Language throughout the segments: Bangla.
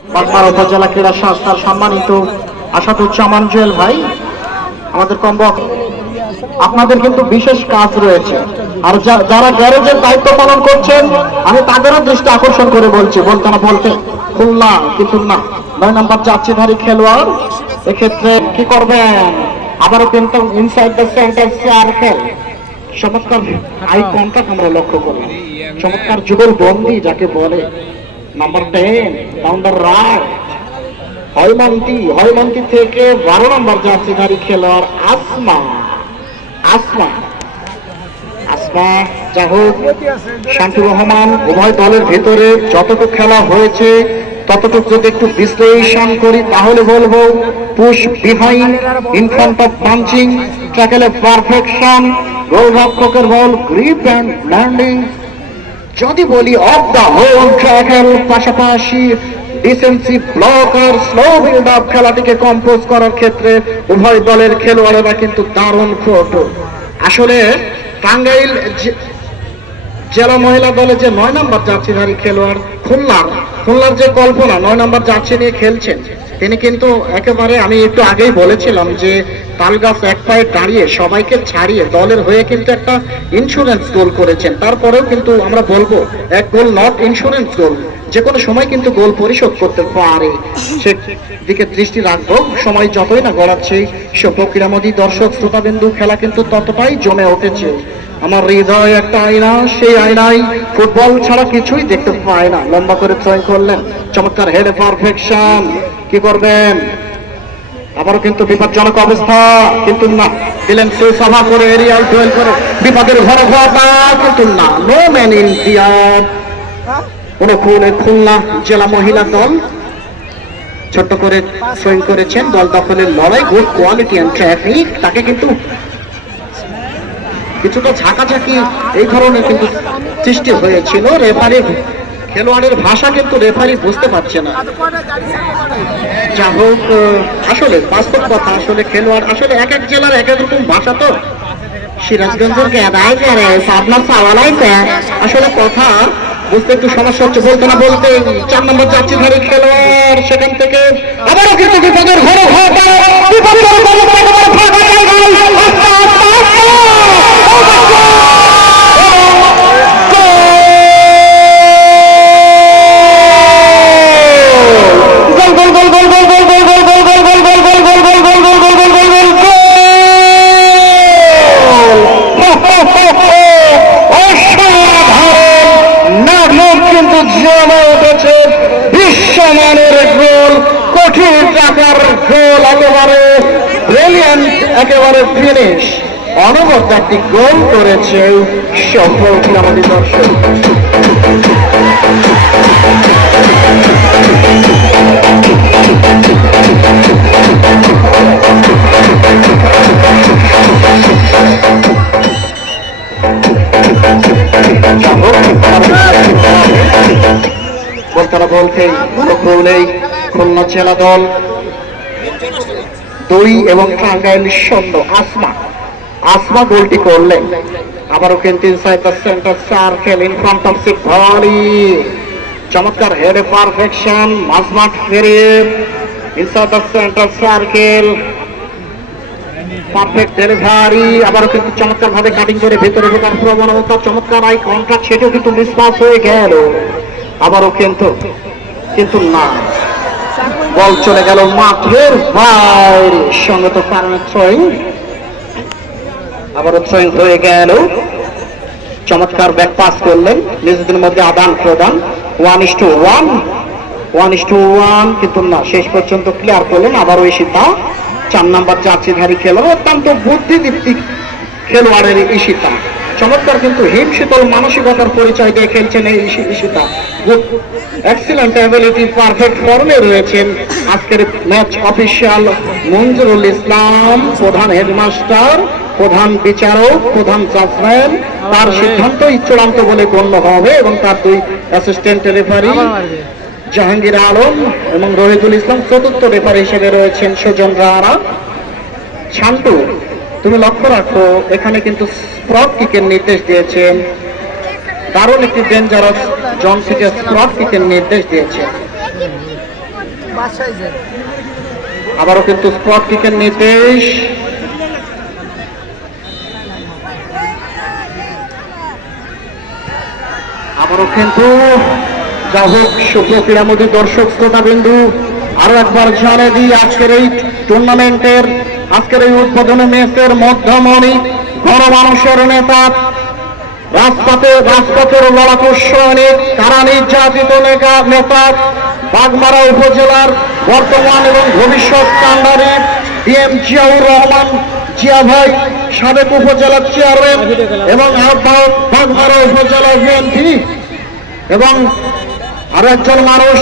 বাগমারা উপজেলা ক্রীড়া সংস্থার সম্মানিত আসাদুজ্জামান জুয়েল ভাই, আমাদের কমবক আপনাদের কিন্তু বিশেষ কাজ রয়েছে, আর যারা গ্যারেজের দায়িত্ব পালন করছেন আমি তাদেরও দৃষ্টি আকর্ষণ করে বলছি, বলতে না বলতে খুলনা কিন্তু না 9 নম্বর যাত্রীধারী খেলোয়াড়, এক্ষেত্রে কি করবেন? আবারও কিন্তু ইনসাইড দ্য সেন্টার সার্কেল, চমৎকার আই কন্টাক্ট আমরা লক্ষ্য করলাম, চমৎকার যুগল বন্দি যাকে বলে। নাম্বার 10 ডাউন দ্য রাইট, হয়মন্তি থেকে 12 নম্বর যাত্রীধারী খেলোয়াড় আসমা। যা হোক, শান্তুর রহমান উভয় দলের ভিতরে যতটুকু খেলা হয়েছে ততটুকু যদি একটু বিশ্লেষণ করি তাহলে বলবো push behind, in front of punching, ট্যাকেলে পারফেকশন, গোলরক্ষকের বল গ্রিপ অ্যান্ড ল্যান্ডিং। যদি বলি অফ দ্য হোল ট্যাকেল, পাশাপাশি ডিফেন্সিভ ব্লক আর স্লো বিল্ড আপ খেলাটিকে কম্পোজ করার ক্ষেত্রে উভয় দলের খেলোয়াড়েরা কিন্তু দারুণ ফটো। আসলে টাঙ্গাইল জেলা মহিলা দলে যে 9 নম্বর জার্সিধারী খেলোয়াড় খুলনার যে কল্পনা 9 নম্বর জার্সি নিয়ে খেলছেন, তিনি কিন্তু একেবারে, আমি একটু আগেই বলেছিলাম যে তালগাছ এক পায়ে দাঁড়িয়ে সবাইকে ছাড়িয়ে দলের হয়ে কিন্তু একটা ইন্স্যুরেন্স গোল করেছেন। তারপরেও কিন্তু আমরা বলবো এক গোল নট ইন্স্যুরেন্স গোল, যে কোনো সময় কিন্তু গোল পরিশোধ করতে পারে, সেদিকে দৃষ্টি রাখবো। সময় যতই না গড়াচ্ছে, ক্রীড়ামোদী দর্শক শ্রোতাবিন্দু, খেলা কিন্তু ততটাই জমে উঠেছে। আমার হৃদয় একটা আয়না, সেই আয়নায় ফুটবল ছাড়া কিছুই দেখতে পায় না। লম্বা করে থ্রোইং করলেন, চমৎকার হেডে পারফেকশন, কি করবেন? আবারও কিন্তু বিপজ্জনক অবস্থা, কিন্তু না, দিলেন সেই সভা করে এরিয়াল ডুয়েল করে বিপদের ঘরে ঘটা, কিন্তু না, নো ম্যান ইন দিয়ার। খুলনা জেলা মহিলা দল ছোট্ট করে থ্রোইং করেছেন, দল দখলের লড়াই, গুড কোয়ালিটি অ্যান্ড ট্রাফিক, তাকে কিন্তু কিছুটা ঝাঁকাঝাঁকি এই ধরনের কিন্তু সৃষ্টি হয়েছিল। রেফারি খেলোয়াড়ের ভাষা কিন্তু রেফারি বুঝতে পারছে না। যা হোক, আসলে বাস্তব কথা, আসলে খেলোয়াড় আসলে এক এক জেলার এক এক রকম ভাষা, তো সিরাজগঞ্জের গেদায় করে আপনার সাওয়ালাইতে আসলে কথা বুঝতে একটু সমস্যা হচ্ছে, বলতে না বলতে 4 নম্বর যাত্রীধারী খেলোয়াড় সেখান থেকে আবারও কিন্তু বিপদের ঘরে ঘটা, বিশ্বমানের গোল, কোটি টাকার গোল, একেবারে ব্রিলিয়ান্ট, একেবারে ফিনিশ, অনবদ্য একটি গোল করেছে সফল ক্রীড়ামোদী দর্শক। বলতে না বলতেই খুলনা জেলা দল 2 এবং টাঙ্গাইল 0। আসমা গোলটি করলেন। আবারও কিন্তু inside the centre circle, in front of sick volley, চমৎকার হেডে পারফেকশন, মাঝমাঠ ফেরিয়ে inside the centre circle, perfect delivery, আবারও কিন্তু চমৎকার ভাবে কাটিং করে ভেতরে ঢোকার প্রবণতা, চমৎকার আই কন্ট্রাক্ট, সেটাও কিন্তু মিসপাস হয়ে গেল। আবারও কিন্তু না, বল চলে গেল মাঠের বাইরে, সঙ্গত কারণে থ্রোইং, আবারও থ্রোইং হয়ে গেল। চমৎকার ব্যাক পাস করলেন, নিজেদের মধ্যে আদান প্রদান, 1:1, কিন্তু না, শেষ পর্যন্ত ক্লিয়ার করলেন। আবারও ঈশিতা 4 নম্বর যাত্রীধারী খেলোয়াড়, অত্যন্ত বুদ্ধিদীপ্তিক খেলোয়াড়ের ঈশিতা, চমৎকার কিন্তু হিমশীতল মানসিকতার পরিচয় দিয়ে খেলছেন এই ঈশিতা, এক্সিলেন্ট অ্যাবিলিটি, পারফেক্ট ফর্মে রয়েছেন। আজকের ম্যাচ অফিসিয়াল মঞ্জুরুল ইসলাম, প্রধান হেডমাস্টার, প্রধান বিচারক, প্রধান জাজম্যান, তার সিদ্ধান্তই চূড়ান্ত বলে গণ্য হবে, এবং তার 2 অ্যাসিস্ট্যান্ট রেফারি জাহাঙ্গীর আলম এবং রহিদুল ইসলাম, চতুর্থ রেফারি হিসেবে রয়েছেন সুজন রানা। শান্তু, তুমি লক্ষ্য রাখো, এখানে কিন্তু স্পট কিকের নির্দেশ দিয়েছেন, দারুণ একটি ডেঞ্জারাস জন থেকে স্পট কিকের নির্দেশ দিয়েছেন। আবারও কিন্তু স্পট কিকের নির্দেশ। আবারও কিন্তু যা হোক সুপ্রিয় ক্রীড়ামোদী দর্শক শ্রোতাবিন্দু, আরো একবার জানিয়ে দিই আজকের এই টুর্নামেন্টের, আজকের এই উদ্বোধনী ম্যাচের মধ্যমণি, গণমানুষের নেতা, রাজপথের লড়াকু সৈনিক, কারা নির্যাতিত নেতা, বাগমারা উপজেলার বর্তমান এবং ভবিষ্যৎ কান্ডারি ডিএম জিয়াউর রহমান জিয়া ভাই, সাবেক উপজেলা চেয়ারম্যান এবং আহ্বায়ক বাগমারা উপজেলা বিএনপি, এবং আরো একজন মানুষ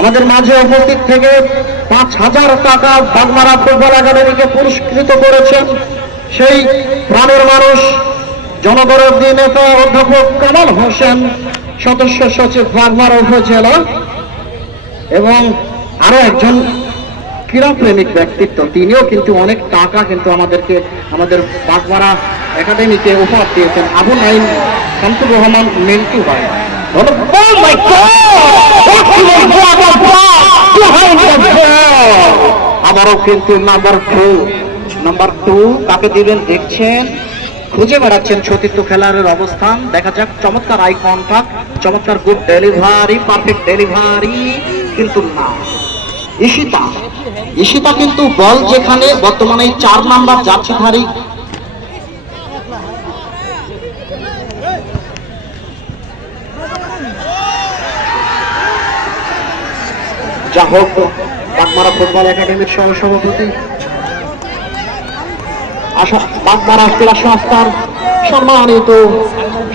আমাদের মাঝে উপস্থিত থেকে ৫,০০০ টাকা বাগমারা ফুটবল একাডেমিকে পুরস্কৃত করেছেন সেই প্রাণের মানুষ, জনদরদী নেতা অধ্যাপক কামাল হোসেন, সদস্য সচিব বাগমারা উপজেলা, এবং আরো একজন ক্রীড়াপ্রেমিক ব্যক্তিত্ব, তিনিও কিন্তু অনেক টাকা কিন্তু আমাদের বাগমারা একাডেমিকে উপহার দিয়েছেন, আবু নাইম শামসুর রহমান মিল্টু ভাই। আবারও কিন্তু নাম্বার টু কাকে দিবেন দেখছেন, খুঁজে বেড়াচ্ছেন সতীর্থ খেলারের অবস্থান। দেখা যাক, চমৎকার আই কন্টাক্ট, চমৎকার গুড ডেলিভারি, পারফেক্ট ডেলিভারি, কিন্তু না, ঈশিতা কিন্তু বল যেখানে, বর্তমানে 4 নাম্বার জার্সিধারী যা হোক বাগমারা ফুটবল একাডেমির সহসভাপতি, বাগমারা ক্রীড়া সংস্থার সম্মানিত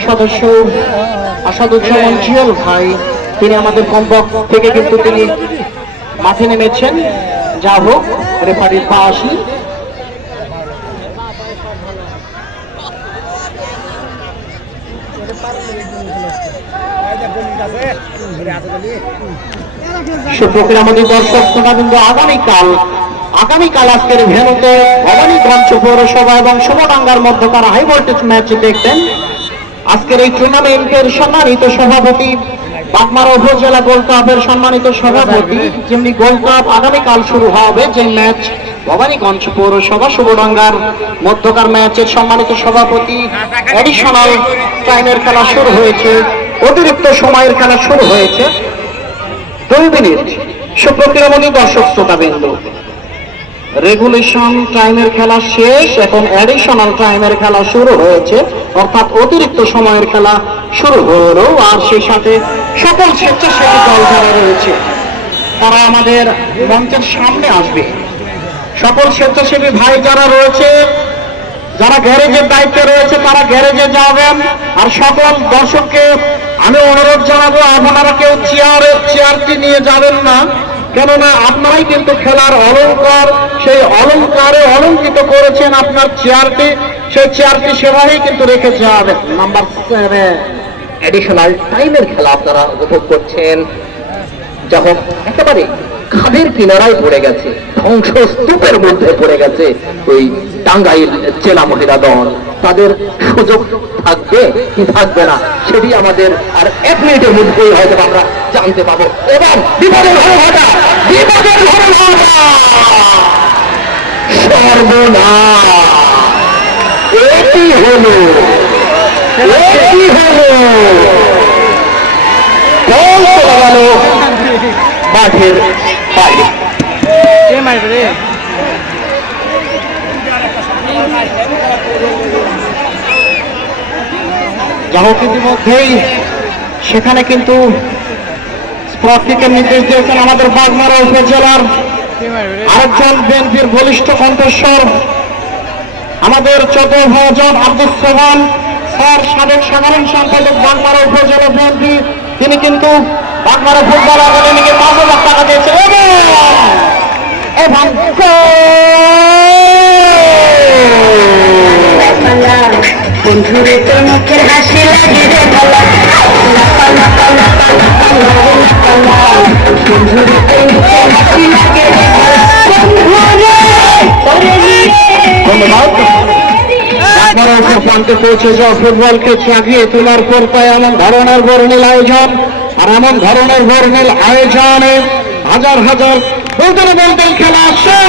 সদস্য আসাদুজ্জামান জিয়াল ভাই, তিনি আমাদের কমপক্ষ থেকে কিন্তু তিনি মাঠে নেমেছেন। যা হোক, রেফারির পাশে সুপ্রিয় আমাদের দর্শক শ্রোতাবৃন্দ, আগামীকাল আজকের ভেন্যুতে ভবানীগঞ্জ পৌরসভা এবং সুমডাঙ্গার মধ্যকার হাই ভোল্টেজ ম্যাচ দেখবেন। আজকের এই টুর্নামেন্টের সম্মানিত সভাপতি, বাগমারা উপজেলা গোল্ড কাপের সম্মানিত সভাপতি, যেমনি গোল্ড কাপ আগামীকাল শুরু হবে, যে ম্যাচ ভবানীগঞ্জ পৌরসভা সুমডাঙ্গার মধ্যকার ম্যাচের সম্মানিত সভাপতি, অ্যাডিশনাল টাইমের খেলা শুরু হয়েছে, অতিরিক্ত সময়ের খেলা শুরু হয়েছে 2 মিনিট। সুপ্রিয় দর্শক শ্রোতাবৃন্দ, রেগুলেশন টাইমের খেলা শেষ, এখন অ্যাডিশনাল টাইমের খেলা শুরু হয়েছে, অর্থাৎ অতিরিক্ত সময়ের খেলা শুরু হলো। আর সেই সাথে সকল স্বেচ্ছাসেবী দল যারা রয়েছে তারা আমাদের মঞ্চের সামনে আসবে। সকল স্বেচ্ছাসেবী ভাই যারা রয়েছে, যারা গ্যারেজের দায়িত্বে রয়েছে, তারা গ্যারেজে যাবেন। আর সকল দর্শককে আমি অনুরোধ জানাবো, আপনারা কেউ চেয়ারটি নিয়ে যাবেন না, কেননা আপনারাই কিন্তু খেলার অলংকার, সেই অলংকারে অলঙ্কিত করেছেন আপনার চেয়ারটি, সেই চেয়ারটি সেভাবেই কিন্তু রেখে যাবেন। নাম্বার 7 অ্যাডিশনাল টাইমের খেলা আপনারা উপভোগ করছেন। যখন একেবারে খাদের কিনারায় পড়ে গেছে, ধ্বংসস্তূপের মধ্যে পড়ে গেছে ওই টাঙ্গাইল জেলা মহিলা দল, তাদের সুযোগ থাকবে কি থাকবে না সেটি আমাদের আর 1 মিনিটের মধ্যেই হয়তো আমরা জানতে পাবো। এবং বিপদের ঘটনা, সর্বনাশ, এটি হলো মাঠের বাইরে। যা হোক, ইতিমধ্যেই সেখানে কিন্তু স্পট কিকের নির্দেশ দিয়েছেন আমাদের বাগমারা উপজেলার আরেকজন বিএনপির বলিষ্ঠ কণ্ঠস্বর, আমাদের চতুর্ভজন আব্দুল সোহান স্যার, সাবেক সাধারণ সম্পাদক বাগমারা উপজেলা বিএনপি, তিনি কিন্তু বাগমারা ফুটবল একাডেমিকে 5,000 টাকা দিয়েছেন। এবং বন্ধুরে তোর মুখের হাসি লাগে রে বলা, বন্ধুরে তোর মুখের হাসি লাগে রে বলা, প্রান্তে পৌঁছে যাওয়া ফুটবলকে চাগিয়ে তোলার পর পায় এমন ধরনের বর্ণিল আয়োজন। আর এমন ধরনের বর্ণিল আয়োজনে হাজার হাজার বলতে না বলতেই খেলা শেষ।